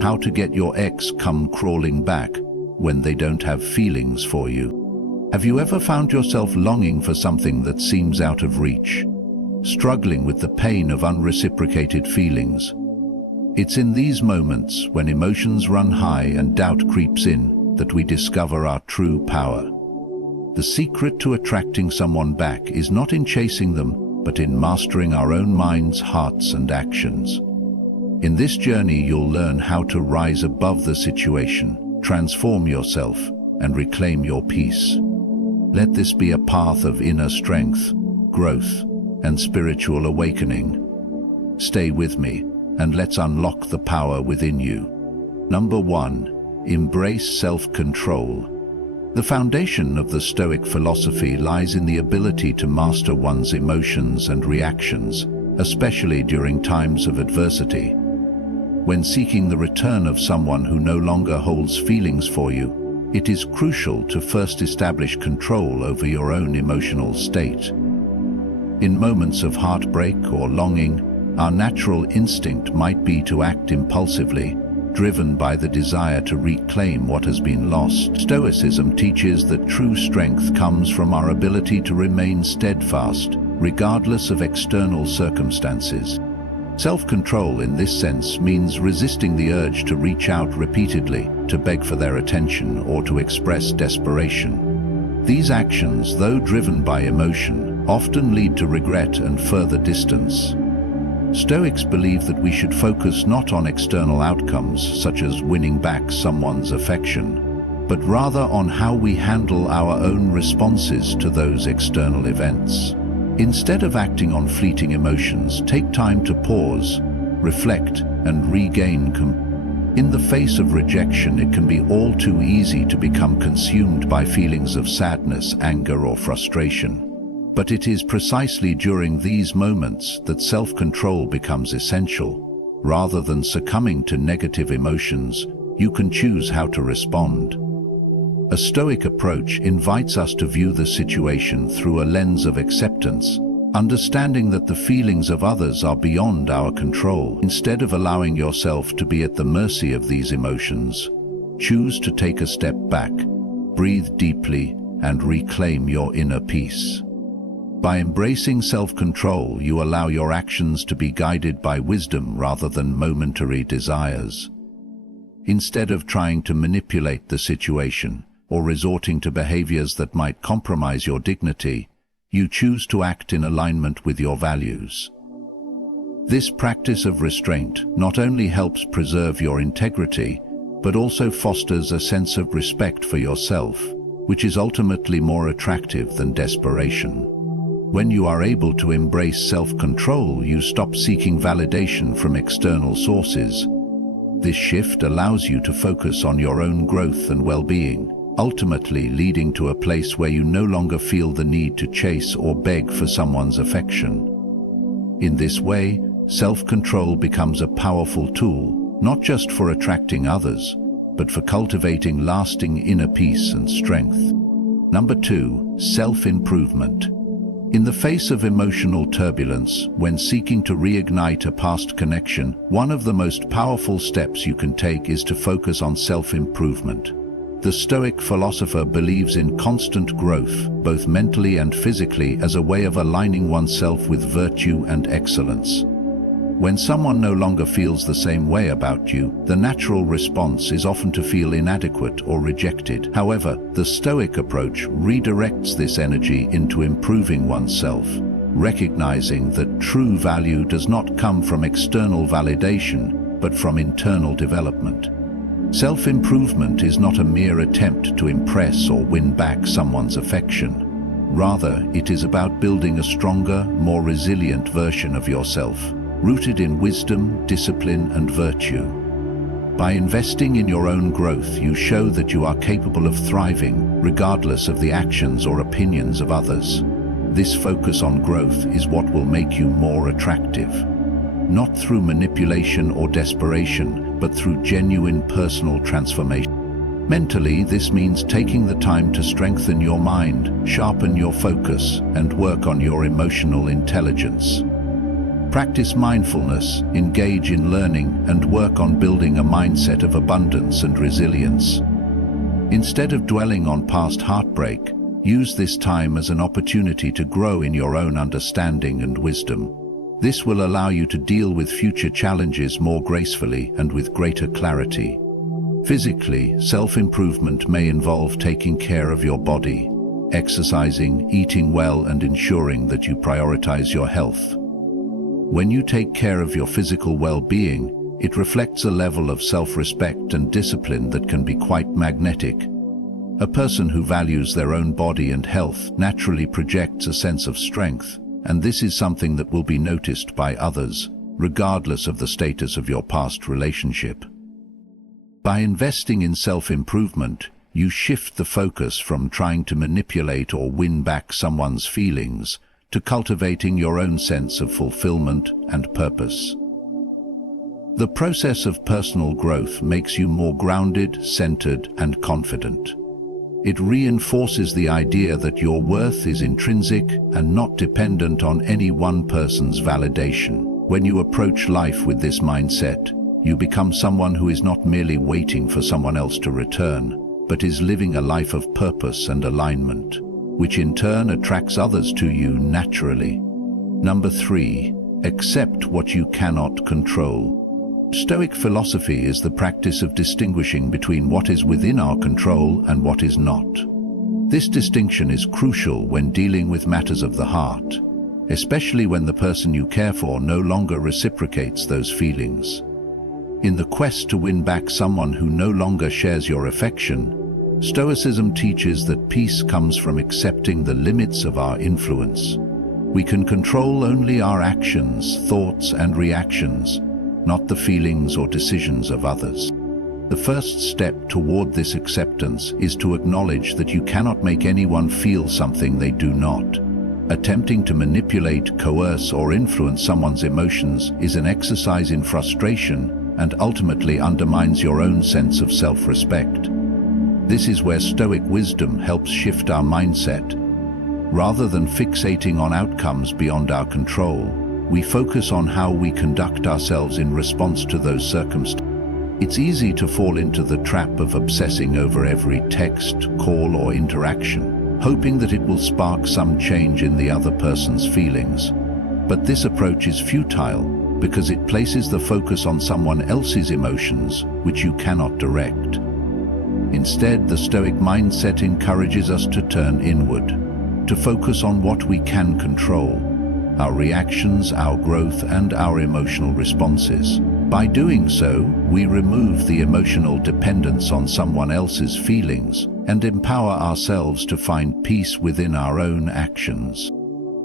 How to get your ex come crawling back when they don't have feelings for you. Have you ever found yourself longing for something that seems out of reach? Struggling with the pain of unreciprocated feelings? It's in these moments, when emotions run high and doubt creeps in, that we discover our true power. The secret to attracting someone back is not in chasing them, but in mastering our own minds, hearts, and actions. In this journey, you'll learn how to rise above the situation, transform yourself, and reclaim your peace. Let this be a path of inner strength, growth, and spiritual awakening. Stay with me, and let's unlock the power within you. Number 1. Embrace self-control. The foundation of the Stoic philosophy lies in the ability to master one's emotions and reactions, especially during times of adversity. When seeking the return of someone who no longer holds feelings for you, it is crucial to first establish control over your own emotional state. In moments of heartbreak or longing, our natural instinct might be to act impulsively, driven by the desire to reclaim what has been lost. Stoicism teaches that true strength comes from our ability to remain steadfast, regardless of external circumstances. Self-control in this sense means resisting the urge to reach out repeatedly, to beg for their attention, or to express desperation. These actions, though driven by emotion, often lead to regret and further distance. Stoics believe that we should focus not on external outcomes, such as winning back someone's affection, but rather on how we handle our own responses to those external events. Instead of acting on fleeting emotions, take time to pause, reflect, and regain In the face of rejection, it can be all too easy to become consumed by feelings of sadness, anger, or frustration. But it is precisely during these moments that self-control becomes essential. Rather than succumbing to negative emotions, you can choose how to respond. A Stoic approach invites us to view the situation through a lens of acceptance, understanding that the feelings of others are beyond our control. Instead of allowing yourself to be at the mercy of these emotions, choose to take a step back, breathe deeply, and reclaim your inner peace. By embracing self-control, you allow your actions to be guided by wisdom rather than momentary desires. Instead of trying to manipulate the situation, or resorting to behaviors that might compromise your dignity, you choose to act in alignment with your values. This practice of restraint not only helps preserve your integrity, but also fosters a sense of respect for yourself, which is ultimately more attractive than desperation. When you are able to embrace self-control, you stop seeking validation from external sources. This shift allows you to focus on your own growth and well-being, ultimately leading to a place where you no longer feel the need to chase or beg for someone's affection. In this way, self-control becomes a powerful tool, not just for attracting others, but for cultivating lasting inner peace and strength. Number 2, self-improvement. In the face of emotional turbulence, when seeking to reignite a past connection, one of the most powerful steps you can take is to focus on self-improvement. The Stoic philosopher believes in constant growth, both mentally and physically, as a way of aligning oneself with virtue and excellence. When someone no longer feels the same way about you, the natural response is often to feel inadequate or rejected. However, the Stoic approach redirects this energy into improving oneself, recognizing that true value does not come from external validation, but from internal development. Self-improvement is not a mere attempt to impress or win back someone's affection. Rather, it is about building a stronger, more resilient version of yourself, rooted in wisdom, discipline, and virtue. By investing in your own growth, you show that you are capable of thriving, regardless of the actions or opinions of others. This focus on growth is what will make you more attractive. Not through manipulation or desperation, but through genuine personal transformation. Mentally, this means taking the time to strengthen your mind, sharpen your focus, and work on your emotional intelligence. Practice mindfulness, engage in learning, and work on building a mindset of abundance and resilience. Instead of dwelling on past heartbreak, use this time as an opportunity to grow in your own understanding and wisdom. This will allow you to deal with future challenges more gracefully and with greater clarity. Physically, self-improvement may involve taking care of your body, exercising, eating well, and ensuring that you prioritize your health. When you take care of your physical well-being, it reflects a level of self-respect and discipline that can be quite magnetic. A person who values their own body and health naturally projects a sense of strength, and this is something that will be noticed by others, regardless of the status of your past relationship. By investing in self-improvement, you shift the focus from trying to manipulate or win back someone's feelings to cultivating your own sense of fulfillment and purpose. The process of personal growth makes you more grounded, centered, and confident. It reinforces the idea that your worth is intrinsic and not dependent on any one person's validation. When you approach life with this mindset, you become someone who is not merely waiting for someone else to return, but is living a life of purpose and alignment, which in turn attracts others to you naturally. Number 3, accept what you cannot control. Stoic philosophy is the practice of distinguishing between what is within our control and what is not. This distinction is crucial when dealing with matters of the heart, especially when the person you care for no longer reciprocates those feelings. In the quest to win back someone who no longer shares your affection, Stoicism teaches that peace comes from accepting the limits of our influence. We can control only our actions, thoughts, and reactions, not the feelings or decisions of others. The first step toward this acceptance is to acknowledge that you cannot make anyone feel something they do not. Attempting to manipulate, coerce, or influence someone's emotions is an exercise in frustration and ultimately undermines your own sense of self-respect. This is where Stoic wisdom helps shift our mindset. Rather than fixating on outcomes beyond our control, we focus on how we conduct ourselves in response to those circumstances. It's easy to fall into the trap of obsessing over every text, call, or interaction, hoping that it will spark some change in the other person's feelings. But this approach is futile because it places the focus on someone else's emotions, which you cannot direct. Instead, the Stoic mindset encourages us to turn inward, to focus on what we can control: our reactions, our growth, and our emotional responses. By doing so, we remove the emotional dependence on someone else's feelings and empower ourselves to find peace within our own actions.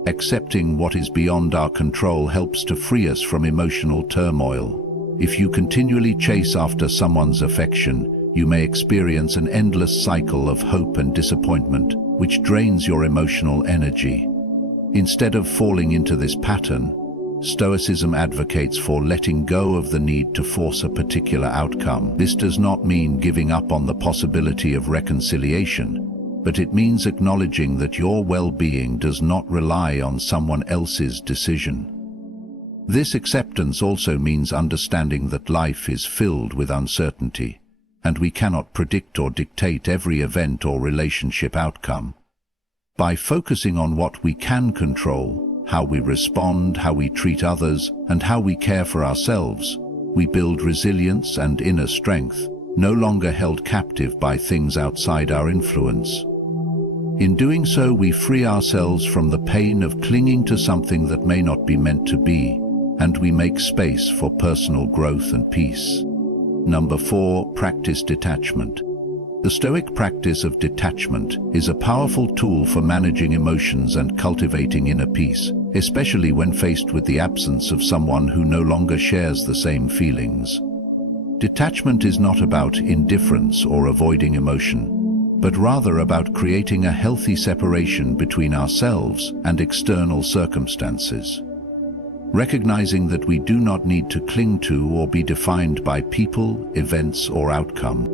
Accepting what is beyond our control helps to free us from emotional turmoil. If you continually chase after someone's affection, you may experience an endless cycle of hope and disappointment, which drains your emotional energy. Instead of falling into this pattern, Stoicism advocates for letting go of the need to force a particular outcome. This does not mean giving up on the possibility of reconciliation, but it means acknowledging that your well-being does not rely on someone else's decision. This acceptance also means understanding that life is filled with uncertainty, and we cannot predict or dictate every event or relationship outcome. By focusing on what we can control, how we respond, how we treat others, and how we care for ourselves, we build resilience and inner strength, no longer held captive by things outside our influence. In doing so, we free ourselves from the pain of clinging to something that may not be meant to be, and we make space for personal growth and peace. Number 4, practice detachment. The Stoic practice of detachment is a powerful tool for managing emotions and cultivating inner peace, especially when faced with the absence of someone who no longer shares the same feelings. Detachment is not about indifference or avoiding emotion, but rather about creating a healthy separation between ourselves and external circumstances. Recognizing that we do not need to cling to or be defined by people, events, or outcome.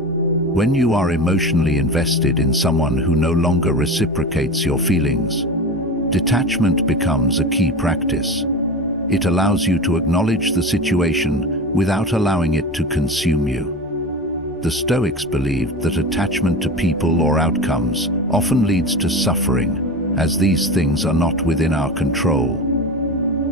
When you are emotionally invested in someone who no longer reciprocates your feelings, detachment becomes a key practice. It allows you to acknowledge the situation without allowing it to consume you. The Stoics believed that attachment to people or outcomes often leads to suffering, as these things are not within our control.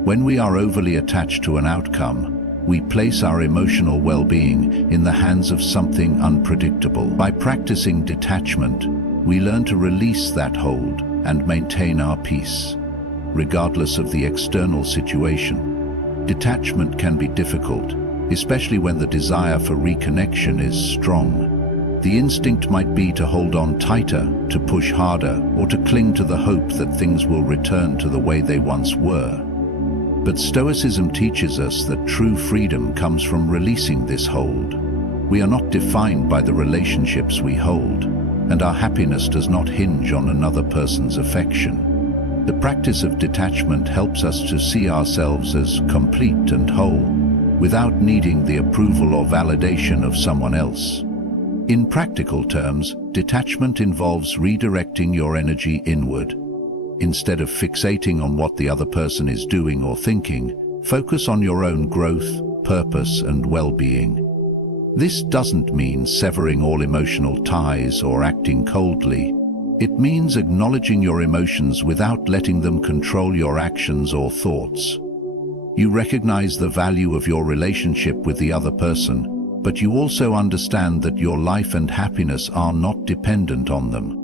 When we are overly attached to an outcome, we place our emotional well-being in the hands of something unpredictable. By practicing detachment, we learn to release that hold and maintain our peace, regardless of the external situation. Detachment can be difficult, especially when the desire for reconnection is strong. The instinct might be to hold on tighter, to push harder, or to cling to the hope that things will return to the way they once were. But Stoicism teaches us that true freedom comes from releasing this hold. We are not defined by the relationships we hold, and our happiness does not hinge on another person's affection. The practice of detachment helps us to see ourselves as complete and whole, without needing the approval or validation of someone else. In practical terms, detachment involves redirecting your energy inward. Instead of fixating on what the other person is doing or thinking, focus on your own growth, purpose, and well-being. This doesn't mean severing all emotional ties or acting coldly. It means acknowledging your emotions without letting them control your actions or thoughts. You recognize the value of your relationship with the other person, but you also understand that your life and happiness are not dependent on them.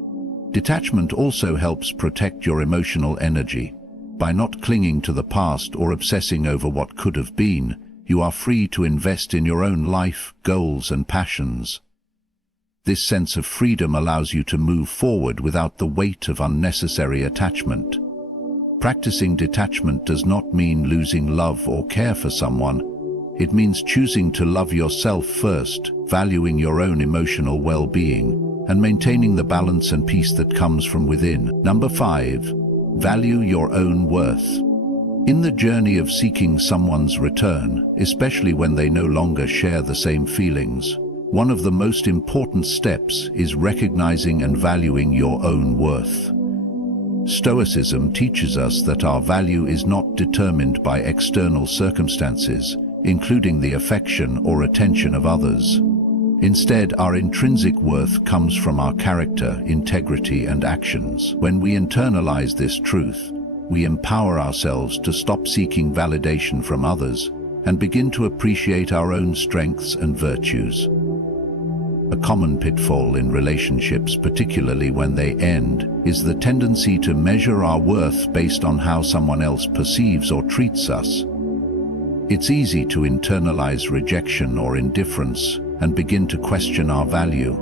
Detachment also helps protect your emotional energy. By not clinging to the past or obsessing over what could have been, you are free to invest in your own life, goals, and passions. This sense of freedom allows you to move forward without the weight of unnecessary attachment. Practicing detachment does not mean losing love or care for someone. It means choosing to love yourself first, valuing your own emotional well-being, and maintaining the balance and peace that comes from within. Number 5, value your own worth. In the journey of seeking someone's return, especially when they no longer share the same feelings, one of the most important steps is recognizing and valuing your own worth. Stoicism teaches us that our value is not determined by external circumstances, including the affection or attention of others. Instead, our intrinsic worth comes from our character, integrity, and actions. When we internalize this truth, we empower ourselves to stop seeking validation from others and begin to appreciate our own strengths and virtues. A common pitfall in relationships, particularly when they end, is the tendency to measure our worth based on how someone else perceives or treats us. It's easy to internalize rejection or indifference and begin to question our value.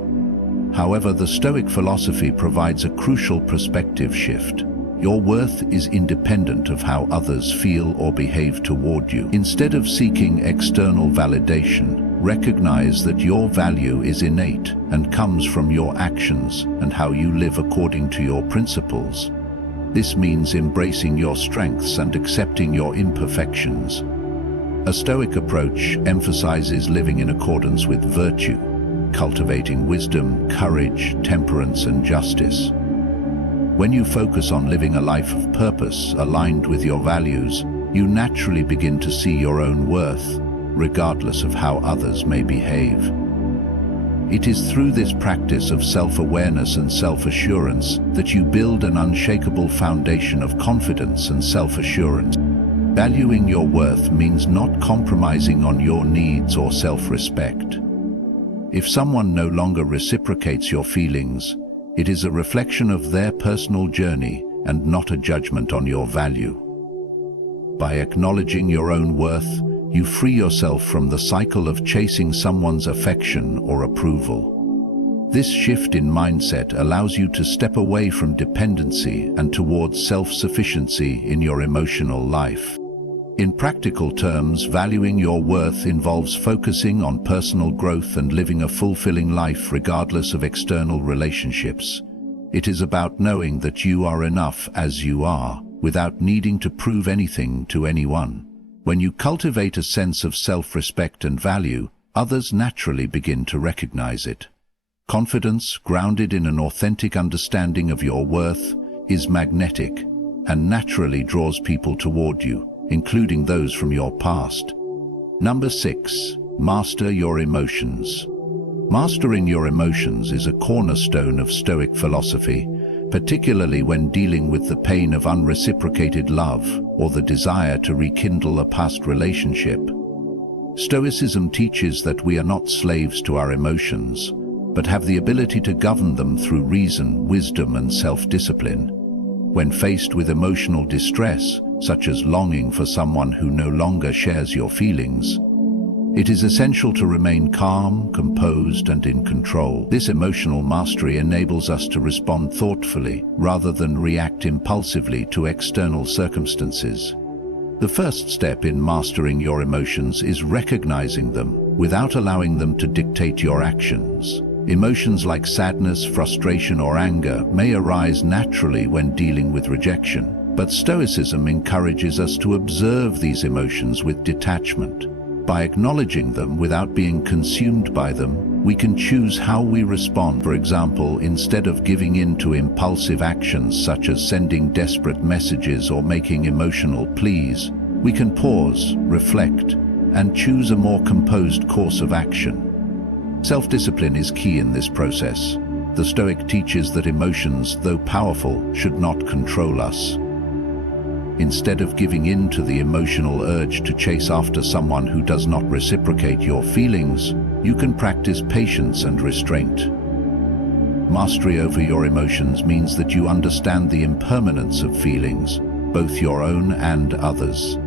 However, the Stoic philosophy provides a crucial perspective shift. Your worth is independent of how others feel or behave toward you. Instead of seeking external validation, recognize that your value is innate and comes from your actions and how you live according to your principles. This means embracing your strengths and accepting your imperfections. A Stoic approach emphasizes living in accordance with virtue, cultivating wisdom, courage, temperance, and justice. When you focus on living a life of purpose aligned with your values, you naturally begin to see your own worth, regardless of how others may behave. It is through this practice of self-awareness and self-assurance that you build an unshakable foundation of confidence and self-assurance. Valuing your worth means not compromising on your needs or self-respect. If someone no longer reciprocates your feelings, it is a reflection of their personal journey and not a judgment on your value. By acknowledging your own worth, you free yourself from the cycle of chasing someone's affection or approval. This shift in mindset allows you to step away from dependency and towards self-sufficiency in your emotional life. In practical terms, valuing your worth involves focusing on personal growth and living a fulfilling life regardless of external relationships. It is about knowing that you are enough as you are, without needing to prove anything to anyone. When you cultivate a sense of self-respect and value, others naturally begin to recognize it. Confidence, grounded in an authentic understanding of your worth, is magnetic and naturally draws people toward you. including those from your past. Number 6. Master your emotions. Mastering your emotions is a cornerstone of Stoic philosophy, particularly when dealing with the pain of unreciprocated love or the desire to rekindle a past relationship. Stoicism teaches that we are not slaves to our emotions, but have the ability to govern them through reason, wisdom, and self-discipline. When faced with emotional distress, such as longing for someone who no longer shares your feelings, it is essential to remain calm, composed, and in control. This emotional mastery enables us to respond thoughtfully rather than react impulsively to external circumstances. The first step in mastering your emotions is recognizing them without allowing them to dictate your actions. Emotions like sadness, frustration, or anger may arise naturally when dealing with rejection, but Stoicism encourages us to observe these emotions with detachment. By acknowledging them without being consumed by them, we can choose how we respond. For example, instead of giving in to impulsive actions such as sending desperate messages or making emotional pleas, we can pause, reflect, and choose a more composed course of action. Self-discipline is key in this process. The Stoic teaches that emotions, though powerful, should not control us. Instead of giving in to the emotional urge to chase after someone who does not reciprocate your feelings, you can practice patience and restraint. Mastery over your emotions means that you understand the impermanence of feelings, both your own and others.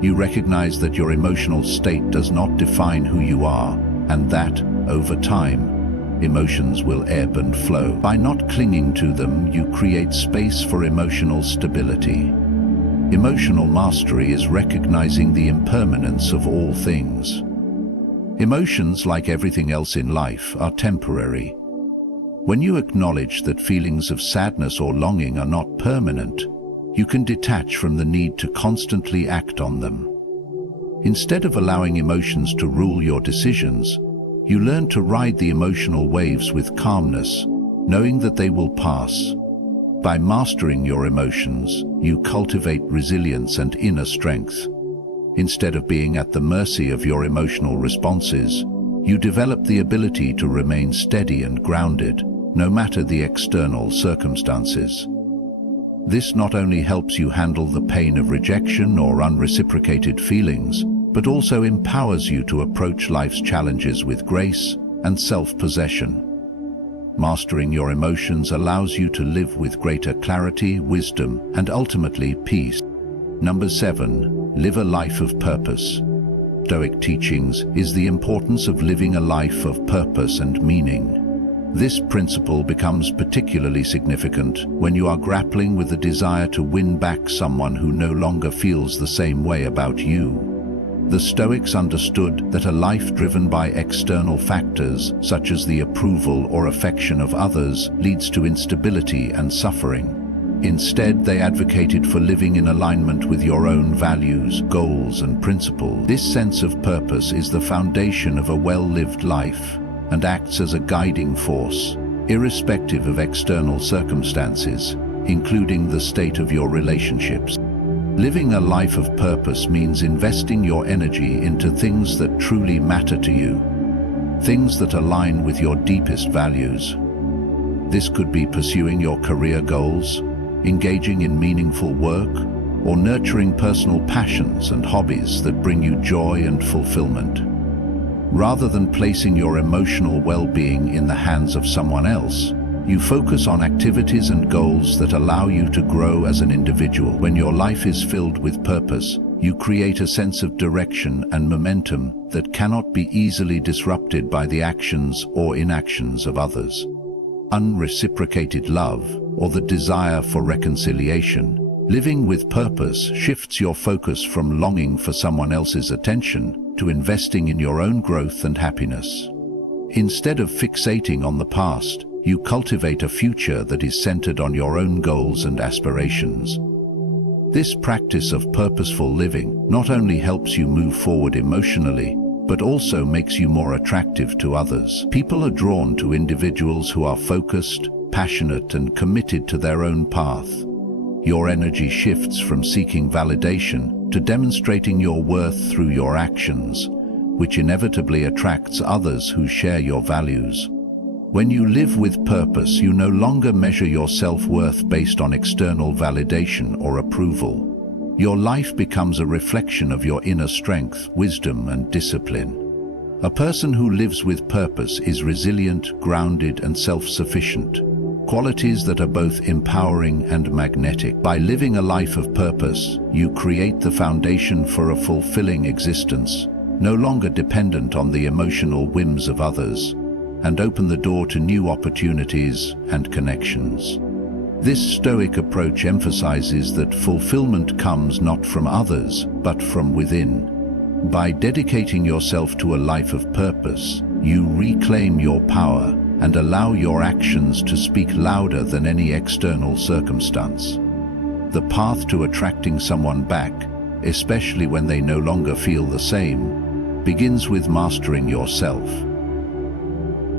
You recognize that your emotional state does not define who you are, and that, over time, emotions will ebb and flow. By not clinging to them, you create space for emotional stability. Emotional mastery is recognizing the impermanence of all things. Emotions, like everything else in life, are temporary. When you acknowledge that feelings of sadness or longing are not permanent, you can detach from the need to constantly act on them. Instead of allowing emotions to rule your decisions, you learn to ride the emotional waves with calmness, knowing that they will pass. By mastering your emotions, you cultivate resilience and inner strength. Instead of being at the mercy of your emotional responses, you develop the ability to remain steady and grounded, no matter the external circumstances. This not only helps you handle the pain of rejection or unreciprocated feelings, but also empowers you to approach life's challenges with grace and self-possession. Mastering your emotions allows you to live with greater clarity, wisdom, and ultimately peace. Number 7. Live a life of purpose. Stoic teachings is the importance of living a life of purpose and meaning. This principle becomes particularly significant when you are grappling with the desire to win back someone who no longer feels the same way about you. The Stoics understood that a life driven by external factors, such as the approval or affection of others, leads to instability and suffering. Instead, they advocated for living in alignment with your own values, goals, and principles. This sense of purpose is the foundation of a well-lived life and acts as a guiding force, irrespective of external circumstances, including the state of your relationships. Living a life of purpose means investing your energy into things that truly matter to you, things that align with your deepest values. This could be pursuing your career goals, engaging in meaningful work, or nurturing personal passions and hobbies that bring you joy and fulfillment. Rather than placing your emotional well-being in the hands of someone else, you focus on activities and goals that allow you to grow as an individual. When your life is filled with purpose, you create a sense of direction and momentum that cannot be easily disrupted by the actions or inactions of others. Unreciprocated love, or the desire for reconciliation, living with purpose shifts your focus from longing for someone else's attention to investing in your own growth and happiness. Instead of fixating on the past, you cultivate a future that is centered on your own goals and aspirations. This practice of purposeful living not only helps you move forward emotionally, but also makes you more attractive to others. People are drawn to individuals who are focused, passionate, and committed to their own path. Your energy shifts from seeking validation to demonstrating your worth through your actions, which inevitably attracts others who share your values. When you live with purpose, you no longer measure your self-worth based on external validation or approval. Your life becomes a reflection of your inner strength, wisdom, and discipline. A person who lives with purpose is resilient, grounded, and self-sufficient, qualities that are both empowering and magnetic. By living a life of purpose, you create the foundation for a fulfilling existence, no longer dependent on the emotional whims of others, and open the door to new opportunities and connections. This Stoic approach emphasizes that fulfillment comes not from others, but from within. By dedicating yourself to a life of purpose, you reclaim your power and allow your actions to speak louder than any external circumstance. The path to attracting someone back, especially when they no longer feel the same, begins with mastering yourself.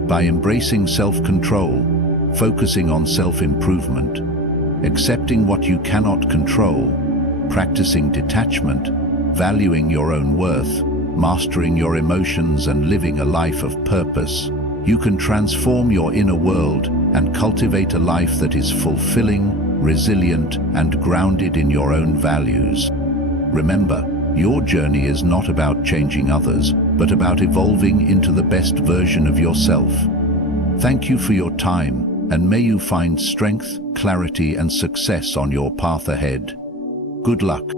By embracing self-control, focusing on self-improvement, accepting what you cannot control, practicing detachment, valuing your own worth, mastering your emotions, and living a life of purpose, you can transform your inner world and cultivate a life that is fulfilling, resilient, and grounded in your own values. Remember, your journey is not about changing others, but about evolving into the best version of yourself. Thank you for your time, and may you find strength, clarity, and success on your path ahead. Good luck.